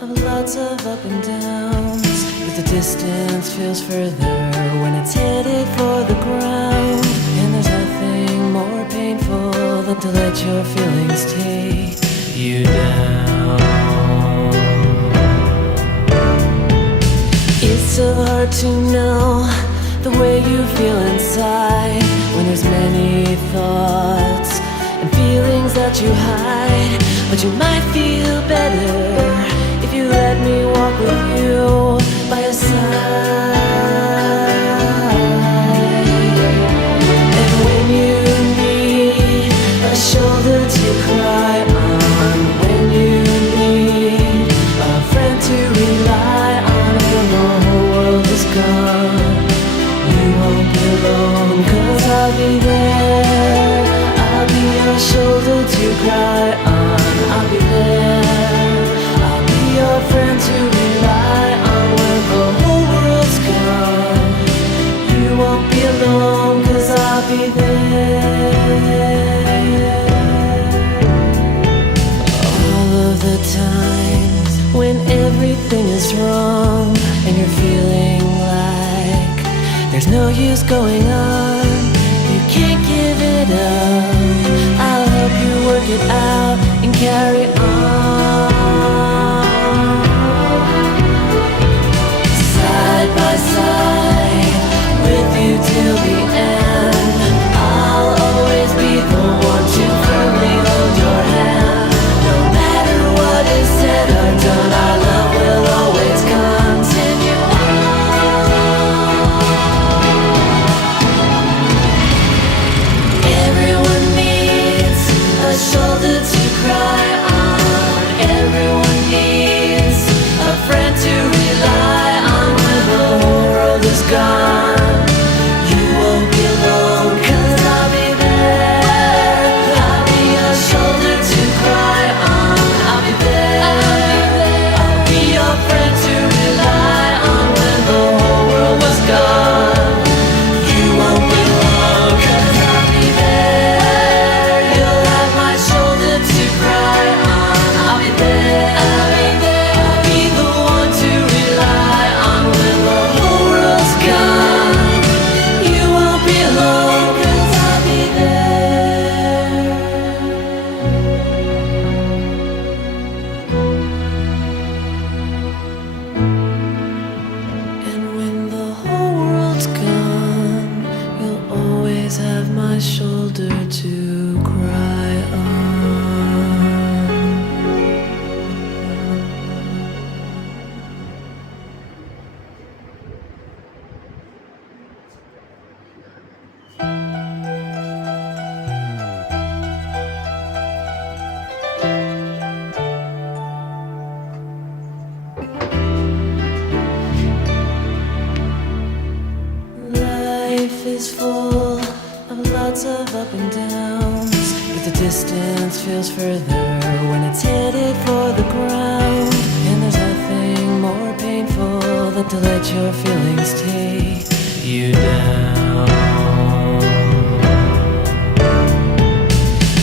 of lots of up and downs, but the distance feels further when it's headed for the ground. And there's nothing more painful than to let your feelings take you down. It's so hard to know the way you feel inside when there's many thoughts and feelings that you hide. But you might feel better if you let me walk with you by your side. And when you need a shoulder to cry on, when you need a friend to rely on, when the whole world is gone, you won't be alone, 'cause I'll be there. I'll be your shoulder to cry on. I'll be there. I'll be your friend to rely on when the whole world's gone. You won't be alone, 'cause I'll be there. All of the times when everything is wrong and you're feeling like there's no use going on, you can't give it up. I'll help you work it out and carry on. Side by side with you till the end. I'll always be the one to firmly hold your hand. No matter what is said or done, our love will always continue on. Everyone needs a shoulder to cry on. Everyone needs a friend to rely on when the whole world is gone. You won't be alone, 'cause I'll be there. I'll be your shoulder to cry on. I'll be there. I'll be your friend to rely on when the whole world is gone. You won't be alone, 'cause I'll be there. You'll have my shoulder to cry on. I'll be there. I'll be the one to rely on when the whole world's gone. You won't be alone, 'cause I'll be there. And when the whole world's gone, you'll always have my shoulder to cry on. Life is full of lots of up and downs, but the distance feels further when it's headed for the ground. And there's nothing more painful than to let your feelings take you down.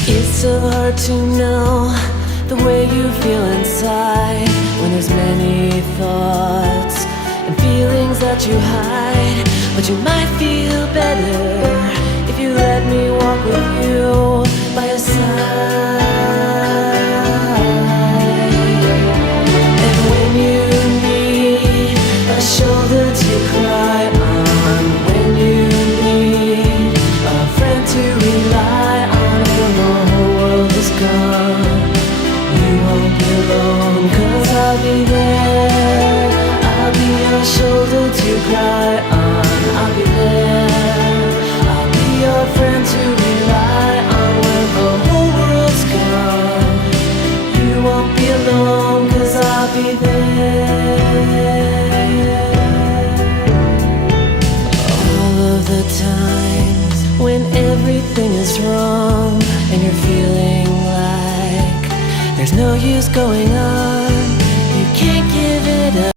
It's so hard to know the way you feel inside when there's many thoughts and feelings that you hide. But you might feel better if you let me walk with you by your side. And when you need a shoulder to cry on, when you need a friend to rely on, when the whole world is gone, you won't be alone, 'cause I'll be there. I'll be your shoulder to cry on. I'll be there. I'll be your friend to rely on when the whole world's gone. You won't be alone, 'cause I'll be there. All of the times when everything is wrong and you're feeling like there's no use going on, you can't give it up.